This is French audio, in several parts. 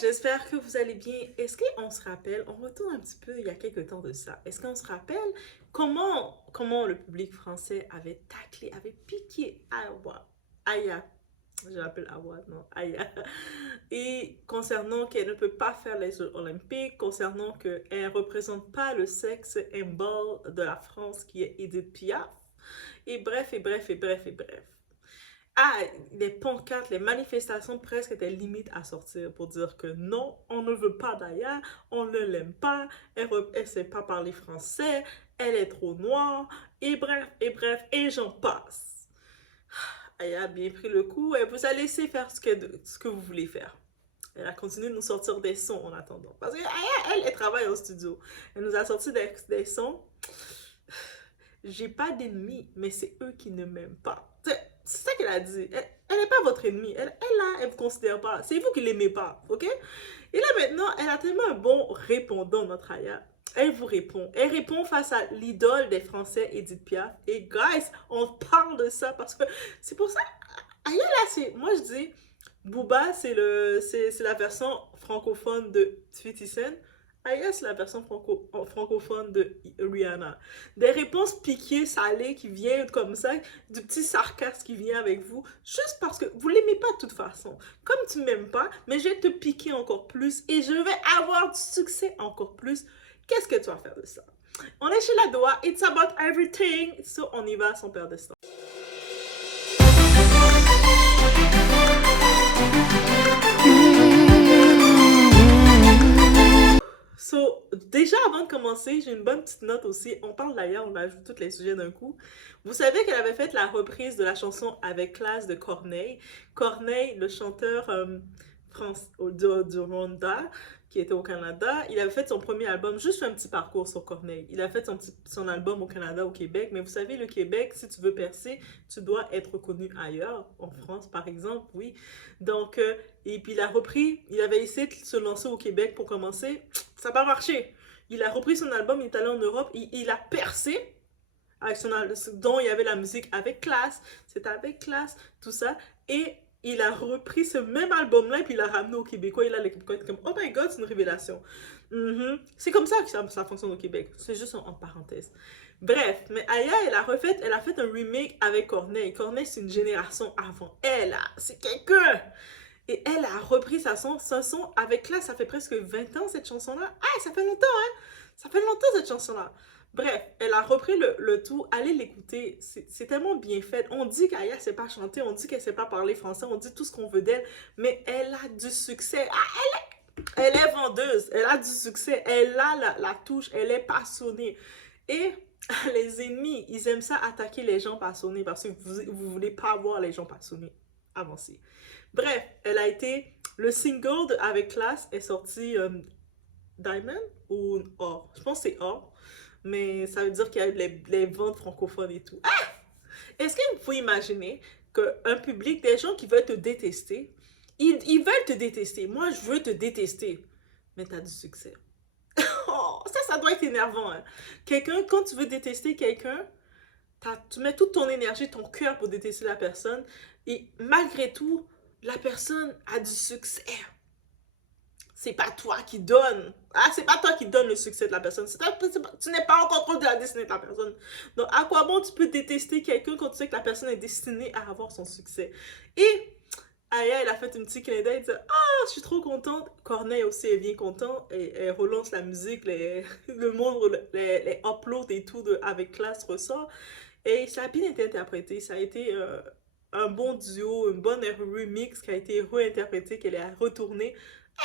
j'espère que vous allez bien. Est-ce qu'on se rappelle, on retourne un petit peu il y a quelques temps de ça, est-ce qu'on se rappelle comment le public français avait taclé, avait piqué Aya, je l'appelle Awa, non, Aya, et concernant qu'elle ne peut pas faire les Jeux olympiques, concernant qu'elle ne représente pas le sexe symbole de la France qui est Edith Piaf, et bref, et bref, et bref, et bref. Ah, les pancartes, les manifestations presque étaient limite à sortir pour dire que non, on ne veut pas d'Aya, on ne l'aime pas, elle sait pas parler français, elle est trop noire, et bref, et j'en passe. Aya a bien pris le coup, elle vous a laissé faire ce que vous voulez faire. Elle a continué de nous sortir des sons en attendant. Parce que Aya, elle travaille au studio. Elle nous a sorti des sons. J'ai pas d'ennemis, mais c'est eux qui ne m'aiment pas. C'est ça qu'elle a dit. Elle n'est pas votre ennemie. Elle vous considère pas. C'est vous qui l'aimez pas, ok? Et là maintenant, elle a tellement un bon répondant, notre Aya. Elle vous répond. Elle répond face à l'idole des Français, Edith Piaf. Et guys, on parle de ça parce que c'est pour ça. Aya là, c'est. Moi je dis, Booba, c'est la version francophone de 50 Cent. Aya, c'est la version francophone de Rihanna. Des réponses piquées, salées qui viennent comme ça, du petit sarcasme qui vient avec vous, juste parce que vous l'aimez pas de toute façon. Comme tu m'aimes pas, mais je vais te piquer encore plus et je vais avoir du succès encore plus. Qu'est-ce que tu vas faire de ça? On est chez la Doua, it's about everything. So, on y va sans perdre de temps. So, déjà avant de commencer, j'ai une bonne petite note aussi. On parle d'ailleurs, on ajoute tous les sujets d'un coup. Vous savez qu'elle avait fait la reprise de la chanson Avec classe de Corneille. Corneille, le chanteur du Rwanda, qui était au Canada, il avait fait son premier album, juste un petit parcours sur Corneille. Il a fait son album au Canada, au Québec, mais vous savez, le Québec, si tu veux percer, tu dois être reconnu ailleurs, en France par exemple, oui. Donc, et puis il a repris, il avait essayé de se lancer au Québec pour commencer, ça n'a pas marché. Il a repris son album, il est allé en Europe, il a percé, avec dont il y avait la musique avec classe, c'était avec classe, tout ça, et il a repris ce même album-là et puis il l'a ramené au Québécois. Et là, les Québécois étaient comme, oh my god, c'est une révélation. C'est comme ça que ça fonctionne au Québec. C'est juste en parenthèse. Bref, mais Aya, elle a fait un remake avec Corneille. Corneille, c'est une génération avant elle. C'est quelqu'un. Et elle a repris sa son avec là, ça fait presque 20 ans cette chanson-là. Ah, ça fait longtemps, hein? Ça fait longtemps cette chanson-là. Bref, elle a repris le tout. Allez l'écouter. C'est tellement bien fait. On dit qu'Aya ne sait pas chanter, on dit qu'elle ne sait pas parler français, on dit tout ce qu'on veut d'elle, mais elle a du succès. Elle est vendeuse, elle a du succès, elle a la touche, elle est passionnée. Et les ennemis, ils aiment ça attaquer les gens passionnés parce que vous ne voulez pas voir les gens passionnés avancer. Bref, elle a été. Le single de Avec classe est sorti Diamond ou Or. Je pense que c'est Or. Mais ça veut dire qu'il y a eu les ventes francophones et tout. Ah! Est-ce que vous pouvez imaginer qu'un public, des gens qui veulent te détester, ils veulent te détester. Moi, je veux te détester. Mais tu as du succès. Oh, ça doit être énervant. Hein? Quelqu'un, quand tu veux détester quelqu'un, tu mets toute ton énergie, ton cœur pour détester la personne. Et malgré tout, la personne a du succès. C'est pas toi qui donne. Ah, c'est pas toi qui donne le succès de la personne. Tu n'es pas en contrôle de la destinée de la personne. Donc, à quoi bon tu peux détester quelqu'un quand tu sais que la personne est destinée à avoir son succès? Et Aya, elle a fait une petite clin d'œil, elle dit ah, je suis trop contente. Corneille aussi est bien content. Et elle relance la musique, le monde, les uploads et tout avec classe ressort. Et ça a bien été interprété. Ça a été un bon duo, une bonne remix qui a été réinterprétée, qu'elle a retournée.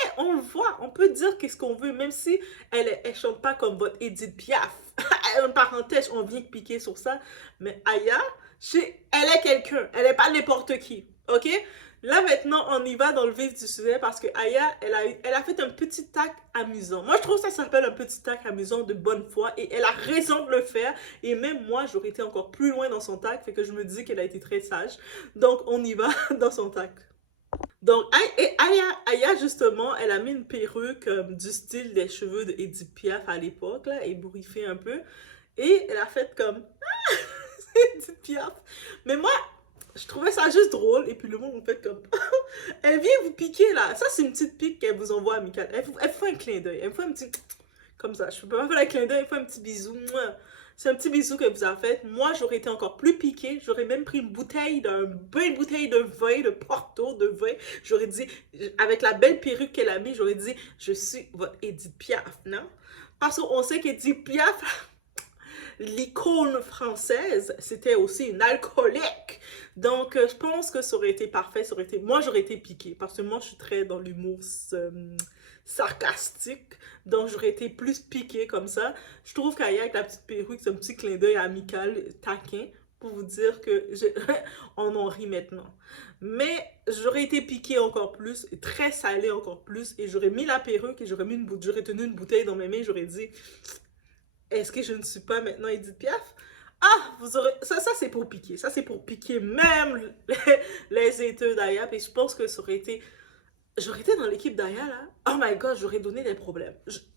Et on le voit, on peut dire qu'est-ce qu'on veut, même si elle chante pas comme votre Edith Piaf. En parenthèse, on vient piquer sur ça. Mais Aya, elle est quelqu'un. Elle n'est pas n'importe qui. Ok? Là, maintenant, on y va dans le vif du sujet parce que Aya, elle a fait un petit tac amusant. Moi, je trouve que ça s'appelle un petit tac amusant de bonne foi et elle a raison de le faire. Et même moi, j'aurais été encore plus loin dans son tac, fait que je me dis qu'elle a été très sage. Donc, on y va dans son tac. Donc, Aya, justement, elle a mis une perruque du style des cheveux de Edith Piaf à l'époque, là, ébouriffée un peu. Et elle a fait comme Edith Piaf. Mais moi, Je trouvais ça juste drôle, et puis le monde, en fait, comme, elle vient vous piquer, là. Ça, c'est une petite pique qu'elle vous envoie amicale. Elle fait un clin d'œil, elle me fait un petit, comme ça. Je peux pas faire un clin d'œil, elle fait un petit bisou. Mouah. C'est un petit bisou qu'elle vous a fait. Moi, j'aurais été encore plus piquée. J'aurais même pris une bouteille une bouteille de vin, de Porto, de vin. J'aurais dit, avec la belle perruque qu'elle a mis, j'aurais dit, je suis votre Edith Piaf, non? Parce qu'on sait qu'Edith Piaf, l'icône française, c'était aussi une alcoolique. Donc, je pense que ça aurait été parfait. Ça aurait été... Moi, j'aurais été piquée parce que moi, je suis très dans l'humour sarcastique. Donc, j'aurais été plus piquée comme ça. Je trouve qu'Aya, avec la petite perruque, c'est un petit clin d'œil amical, taquin, pour vous dire que on en rit maintenant. Mais j'aurais été piquée encore plus, très salée encore plus, et j'aurais mis la perruque et j'aurais tenu une bouteille dans mes mains, j'aurais dit est-ce que je ne suis pas maintenant Edith Piaf? Ah, vous aurez... Ça c'est pour piquer. Ça, c'est pour piquer même les haters d'Aya. Et je pense que ça aurait été... J'aurais été dans l'équipe d'Aya, là. Oh my God, j'aurais donné des problèmes.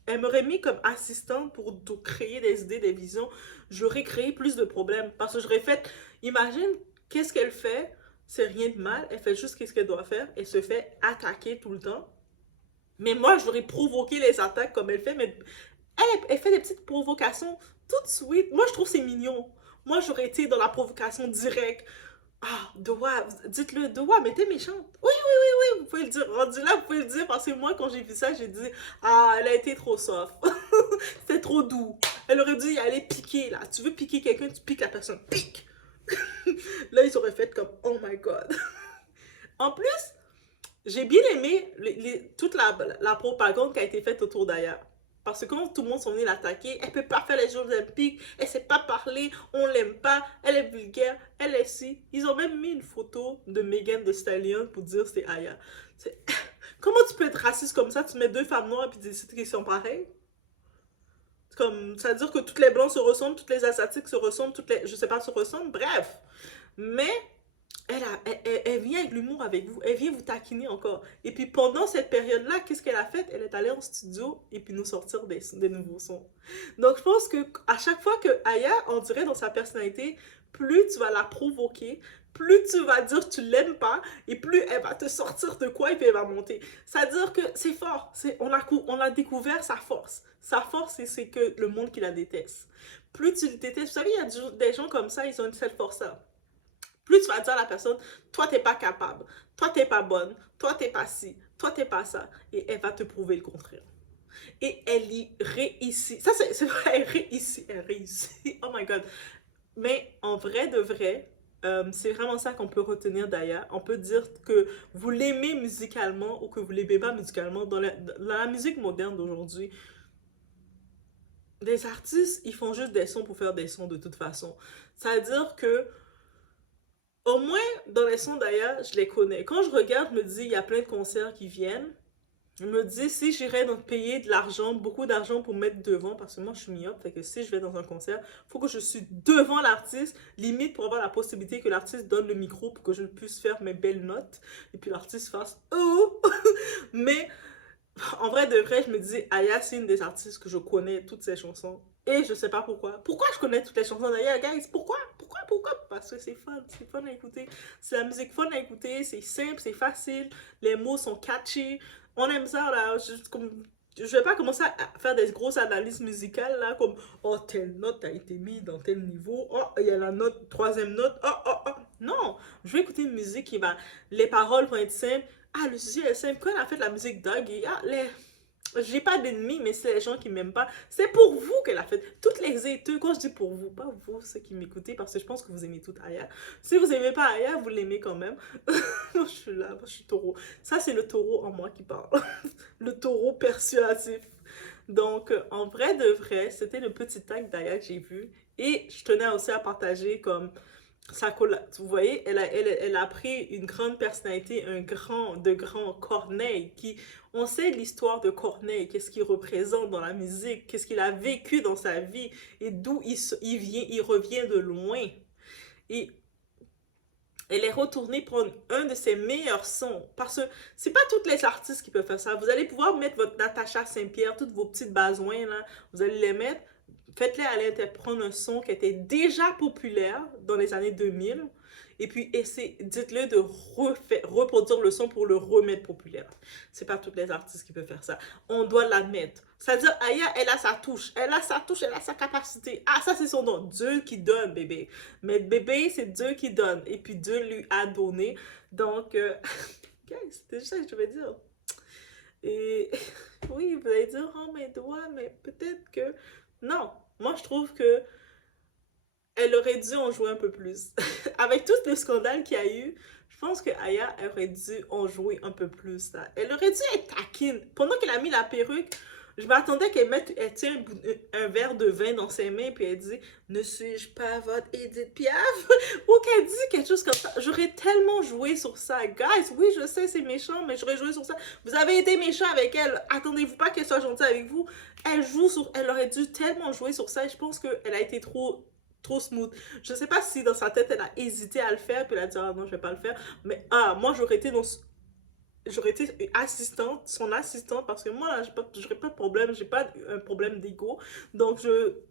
Elle m'aurait mis comme assistante pour créer des idées, des visions. J'aurais créé plus de problèmes. Parce que j'aurais fait... Imagine, qu'est-ce qu'elle fait? C'est rien de mal. Elle fait juste qu'est-ce qu'elle doit faire. Elle se fait attaquer tout le temps. Mais moi, j'aurais provoqué les attaques comme elle fait. Mais elle fait des petites provocations tout de suite. Moi, je trouve que c'est mignon. Moi, j'aurais été dans la provocation directe. Ah, Doua, dites-le, Doua, mais t'es méchante. Oui, oui, oui, oui, vous pouvez le dire. Rendu là, vous pouvez le dire parce que moi, quand j'ai vu ça, j'ai dit, ah, elle a été trop soft. C'était trop doux. Elle aurait dû y aller piquer, là. Tu veux piquer quelqu'un, tu piques la personne. Pique. Là, ils auraient fait comme, oh my God. En plus, j'ai bien aimé toute la propagande qui a été faite autour d'Aya. Parce que quand tout le monde s'en est l'attaquer, elle peut pas faire les Jeux Olympiques, elle sait pas parler, on l'aime pas, elle est vulgaire, elle est si. Ils ont même mis une photo de Megan Thee Stallion pour dire c'est Aya. Comment tu peux être raciste comme ça? Tu mets deux femmes noires et puis tu décides qu'ils sont pareils? Comme, ça veut dire que toutes les blancs se ressemblent, toutes les asiatiques se ressemblent, toutes les, je sais pas, se ressemblent, bref. Mais elle vient avec l'humour avec vous, elle vient vous taquiner encore. Et puis pendant cette période-là, qu'est-ce qu'elle a fait? Elle est allée en studio et puis nous sortir des nouveaux sons. Donc je pense que à chaque fois que Aya, on dirait dans sa personnalité, plus tu vas la provoquer, plus tu vas dire que tu l'aimes pas, et plus elle va te sortir de quoi et puis elle va monter. C'est-à-dire que c'est fort, on a découvert sa force. Sa force, c'est que le monde qui la déteste. Plus tu le détestes, vous savez, il y a des gens comme ça, ils ont cette force-là. Plus tu vas dire à la personne, toi t'es pas capable, toi t'es pas bonne, toi t'es pas ci, toi t'es pas ça, et elle va te prouver le contraire. Et elle y réussit. Ça c'est vrai, elle réussit. Oh my God. Mais en vrai de vrai, c'est vraiment ça qu'on peut retenir d'Aya. On peut dire que vous l'aimez musicalement ou que vous l'aimez pas musicalement. Dans la musique moderne d'aujourd'hui, les artistes, ils font juste des sons pour faire des sons de toute façon. C'est-à-dire que au moins, dans les sons d'Aya, je les connais. Quand je regarde, je me dis, il y a plein de concerts qui viennent. Je me dis, si j'irais donc payer de l'argent, beaucoup d'argent pour mettre devant, parce que moi je suis myope, fait que si je vais dans un concert, il faut que je suis devant l'artiste, limite pour avoir la possibilité que l'artiste donne le micro pour que je puisse faire mes belles notes, et puis l'artiste fasse oh! Mais en vrai de vrai, je me dis, Aya, c'est une des artistes que je connais toutes ses chansons. Et je sais pas pourquoi. Pourquoi je connais toutes les chansons d'Aya, guys? Pourquoi? Parce que c'est fun à écouter. C'est la musique fun à écouter, c'est simple, c'est facile, les mots sont catchy. On aime ça, là. Je vais pas commencer à faire des grosses analyses musicales, là, comme, oh, telle note a été mise dans tel niveau, oh, il y a la note, troisième note, oh, oh, oh. Non, je vais écouter une musique qui va, les paroles vont être simples. Ah, le sujet est simple. Quand elle a fait de la musique Doggy, ah, j'ai pas d'ennemis, mais c'est les gens qui m'aiment pas. C'est pour vous qu'elle a fait. Toutes les haters, quand je dis pour vous, pas vous, ceux qui m'écoutez, parce que je pense que vous aimez tout Aya. Si vous aimez pas Aya, vous l'aimez quand même. Moi, je suis là, moi, je suis taureau. Ça, c'est le taureau en moi qui parle. Le taureau persuasif. Donc, en vrai de vrai, c'était le petit tag d'Aya que j'ai vu. Et je tenais aussi à partager comme vous voyez, elle a pris une grande personnalité, de grand Corneille, on sait l'histoire de Corneille, qu'est-ce qu'il représente dans la musique, qu'est-ce qu'il a vécu dans sa vie, et d'où il revient de loin. Et elle est retournée prendre un de ses meilleurs sons, parce que c'est pas toutes les artistes qui peuvent faire ça. Vous allez pouvoir mettre votre Natacha Saint-Pierre, toutes vos petites besoins, là, vous allez les mettre, faites-les aller prendre un son qui était déjà populaire dans les années 2000 et puis dites-le de reproduire le son pour le remettre populaire. C'est pas toutes les artistes qui peuvent faire ça. On doit l'admettre. C'est-à-dire, Aya, elle a sa touche, elle a sa touche, elle a sa capacité. Ah, ça c'est son don. Dieu qui donne, bébé. Mais bébé, c'est Dieu qui donne. Et puis Dieu lui a donné. Donc, c'était juste ça que je veux dire. Et oui, vous allez dire, oh mes doigts, mais peut-être que... Non, moi je trouve que elle aurait dû en jouer un peu plus. Avec tout le scandale qu'il y a eu, je pense que Aya aurait dû en jouer un peu plus. Là. Elle aurait dû être taquine. Pendant qu'elle a mis la perruque, je m'attendais elle tient un verre de vin dans ses mains puis elle dit ne suis-je pas votre Edith Piaf ou qu'elle dit quelque chose comme ça. J'aurais tellement joué sur ça. Guys, oui, je sais, c'est méchant, mais j'aurais joué sur ça. Vous avez été méchant avec elle. Attendez-vous pas qu'elle soit gentille avec vous. Elle aurait dû tellement jouer sur ça et je pense qu'elle a été trop smooth. Je sais pas si dans sa tête elle a hésité à le faire puis elle a dit ah non je vais pas le faire mais moi j'aurais été assistante, son assistante, parce que moi, j'aurais pas de problème, j'ai pas un problème d'ego. Donc,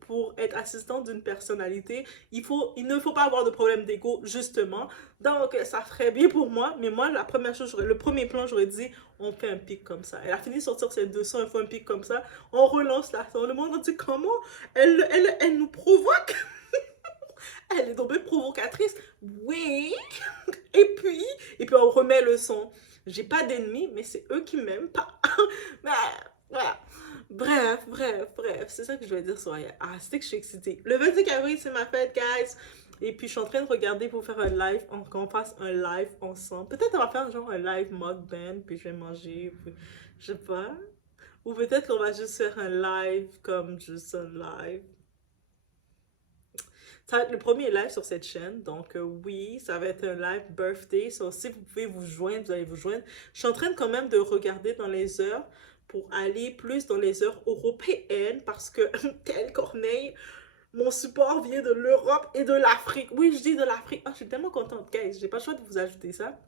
pour être assistante d'une personnalité, il ne faut pas avoir de problème d'ego, justement. Donc, ça ferait bien pour moi. Mais moi, la première chose, le premier plan, j'aurais dit, on fait un pic comme ça. Elle a fini de sortir ses 200, elle fait un pic comme ça. On relance la on demande, dit comment elle nous provoque. Elle est tombée provocatrice. Oui. Et puis on remet le son. J'ai pas d'ennemis, mais c'est eux qui m'aiment pas. Voilà. Bref. C'est ça que je vais dire sur Aya. Ah, c'était que je suis excitée. Le 25 avril, c'est ma fête, guys. Et puis, je suis en train de regarder pour faire un live, qu'on fasse un live ensemble. Peut-être on va faire genre un live mukbang, puis je vais manger, puis, je sais pas. Ou peut-être qu'on va juste faire un live comme juste un live. Ça va être le premier live sur cette chaîne, donc oui, ça va être un live birthday. So, si vous pouvez vous joindre, vous allez vous joindre. Je suis en train quand même de regarder dans les heures pour aller plus dans les heures européennes parce que, tel Corneille, mon support vient de l'Europe et de l'Afrique. Oui, je dis de l'Afrique. Ah, je suis tellement contente, guys. J'ai pas le choix de vous ajouter ça.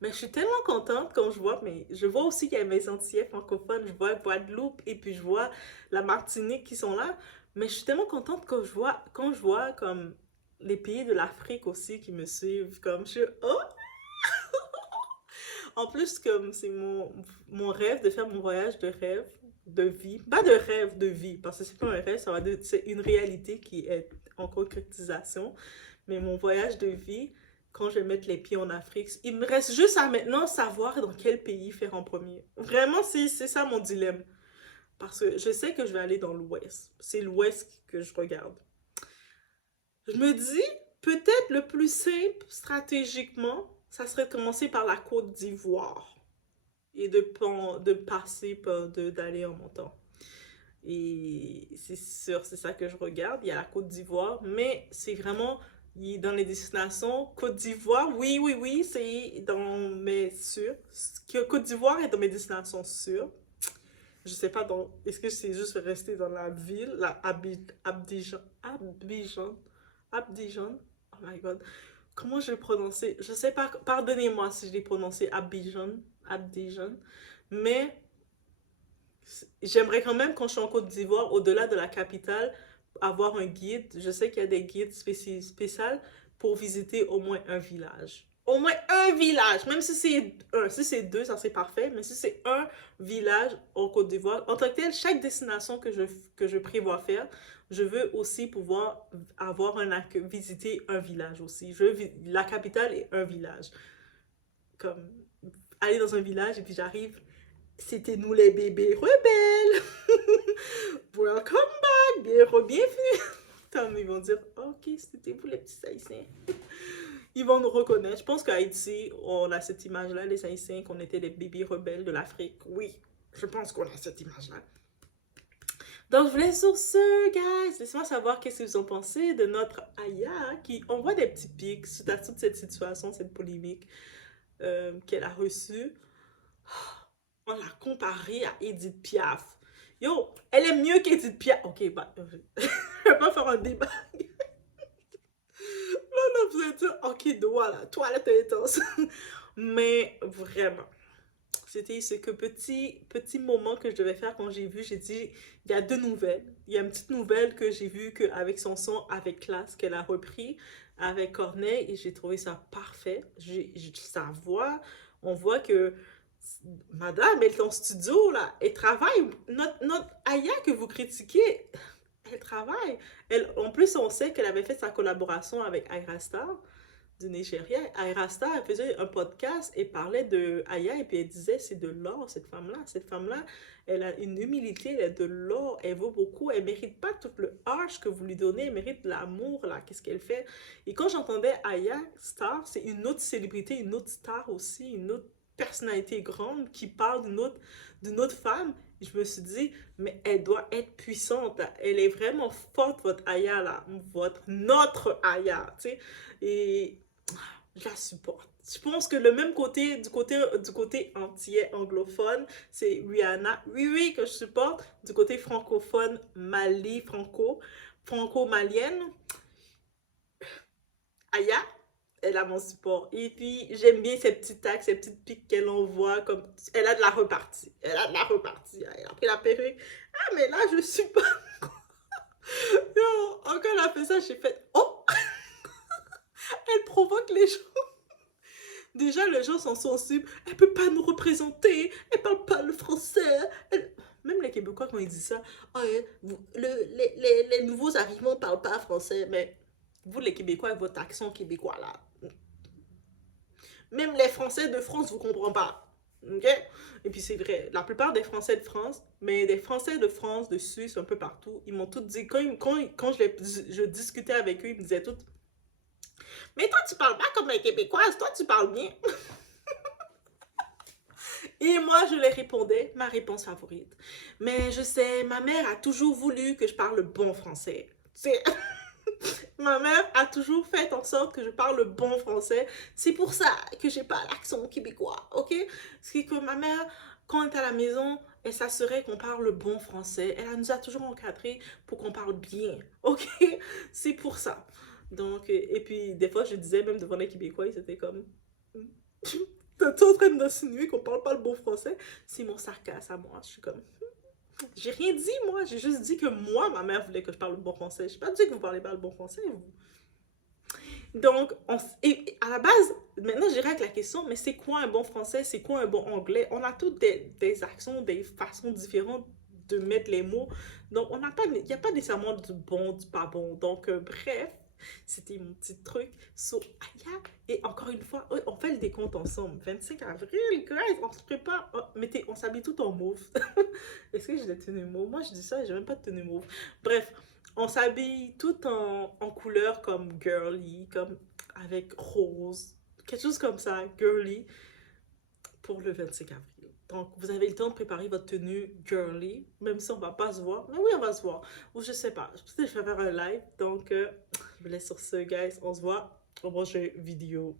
Mais je suis tellement contente quand mais je vois aussi qu'il y a mes Antillais francophones, je vois Guadeloupe et puis je vois la Martinique qui sont là. Mais je suis tellement contente quand je vois comme les pays de l'Afrique aussi qui me suivent. Comme je suis, oh! En plus, comme c'est mon rêve de faire mon voyage de rêve, de vie. Pas de rêve, de vie, parce que c'est pas un rêve, c'est une réalité qui est en concrétisation. Mais mon voyage de vie, quand je vais mettre les pieds en Afrique, il me reste juste à maintenant savoir dans quel pays faire en premier. Vraiment, c'est ça mon dilemme. Parce que je sais que je vais aller dans l'ouest. C'est l'ouest que je regarde. Je me dis, peut-être le plus simple stratégiquement, ça serait de commencer par la Côte d'Ivoire et de passer d'aller en montant. Et c'est sûr, c'est ça que je regarde. Il y a la Côte d'Ivoire, mais c'est vraiment dans les destinations. Côte d'Ivoire, oui, c'est dans mes sûrs. Côte d'Ivoire est dans mes destinations sûres. Je sais pas, est-ce que c'est juste resté dans la ville, Abidjan? Oh my god. Comment je l'ai prononcé? Je sais pas, pardonnez-moi si je l'ai prononcé Abidjan. Mais j'aimerais quand même, quand je suis en Côte d'Ivoire, au-delà de la capitale, avoir un guide. Je sais qu'il y a des guides spéciaux pour visiter au moins un village. Au moins un village, même si c'est deux, ça c'est parfait, mais si c'est un village en Côte d'Ivoire, en tant que tel, chaque destination que je prévois faire, je veux aussi pouvoir visiter un village aussi. Je veux la capitale et un village. Comme aller dans un village et puis j'arrive, c'était nous les bébés rebelles. Welcome back, bienvenue. Ils vont dire, ok, c'était vous les petits Haïtiens. Ils vont nous reconnaître. Je pense qu'à Haïti, on a cette image-là, les Haïtiens, qu'on était les bébés rebelles de l'Afrique. Oui, je pense qu'on a cette image-là. Donc, je vous laisse sur ce, guys. Laissez-moi savoir qu'est-ce que vous en pensez de notre Aya qui envoie des petits pics suite à toute cette situation, cette polémique qu'elle a reçue. On l'a comparée à Edith Piaf. Yo, elle est mieux qu'Edith Piaf. Ok, bah, je vais pas faire un débat. Non, vous allez dire, ok, toi là, t'es intense. Mais vraiment, c'était ce petit moment que je devais faire quand j'ai vu, j'ai dit, il y a deux nouvelles. Il y a une petite nouvelle que j'ai vue avec son son avec classe qu'elle a repris avec Corneille et j'ai trouvé ça parfait. Sa voix, on voit que madame, elle est en studio, là, elle travaille. Notre Aya que vous critiquez, elle travaille. En plus, on sait qu'elle avait fait sa collaboration avec Ayra Starr du Nigeria. Ayra Starr, elle faisait un podcast et parlait de Aya et puis elle disait c'est de l'or, cette femme-là. Cette femme-là, elle a une humilité, elle est de l'or, elle vaut beaucoup, elle mérite pas tout le harsh que vous lui donnez, elle mérite l'amour, là, qu'est-ce qu'elle fait. Et quand j'entendais Aya Starr, c'est une autre célébrité, une autre star aussi, une autre personnalité grande qui parle d'une autre femme. Je me suis dit, mais elle doit être puissante. Elle est vraiment forte, votre Aya, là. Notre Aya, tu sais. Et je la supporte. Je pense que le même côté, du côté antillais anglophone, c'est Rihanna. Oui, oui, que je supporte. Du côté francophone, Mali, franco-malienne, Aya, elle a mon support. Et puis, j'aime bien ces petits tacs, ces petites piques qu'elle envoie. Comme... Elle a de la repartie. Elle a de la repartie. Elle a pris la perruque. Ah, mais là, je suis pas... Yo, quand elle a fait ça, j'ai fait... Oh! Elle provoque les gens. Déjà, les gens sont sensibles. Elle peut pas nous représenter. Elle parle pas le français. Même les Québécois, quand ils disent ça, ah, les nouveaux arrivants parlent pas français. Mais vous, les Québécois, avec votre accent québécois, là, même les Français de France vous comprenez pas. Ok? Et puis c'est vrai, la plupart des Français de France, mais des Français de France, de Suisse, un peu partout, ils m'ont tout dit, quand je discutais avec eux, ils me disaient tout, mais toi tu parles pas comme les Québécoises, toi tu parles bien. Et moi je leur répondais, ma réponse favorite, mais je sais, ma mère a toujours voulu que je parle bon français. C'est... Ma mère a toujours fait en sorte que je parle le bon français. C'est pour ça que j'ai pas l'accent québécois, ok? C'est que ma mère, quand elle est à la maison, elle s'assurait qu'on parle le bon français. Elle nous a toujours encadrés pour qu'on parle bien, ok? C'est pour ça. Donc, et puis des fois, je disais même devant les Québécois, ils étaient comme... T'es en train d'insinuer qu'on parle pas le bon français? C'est mon sarcasme à moi. Je suis comme... J'ai rien dit, moi. J'ai juste dit que moi, ma mère voulait que je parle le bon français. Je n'ai pas dit que vous parlez pas le bon français, vous. Donc, et à la base, maintenant, j'irai avec la question, mais c'est quoi un bon français? C'est quoi un bon anglais? On a tous des accents, des façons différentes de mettre les mots. Donc, il n'y a pas nécessairement du bon, du pas bon. Donc, bref, c'était mon petit truc sur Aya. Et encore une fois, on fait le décompte ensemble. 25 avril, guys, on se prépare. Oh, mettez, on s'habille tout en mauve. Est-ce que j'ai des tenues mauves? Moi, je dis ça, j'ai même pas de tenue mauve. Bref, on s'habille tout en couleur comme girly, comme avec rose, quelque chose comme ça, girly, pour le 25 avril. Donc, vous avez le temps de préparer votre tenue girly, même si on va pas se voir. Mais oui, on va se voir. Ou je sais pas, peut-être que je vais faire un live. Donc, je vous laisse sur ce, guys. On se voit au prochain vidéo.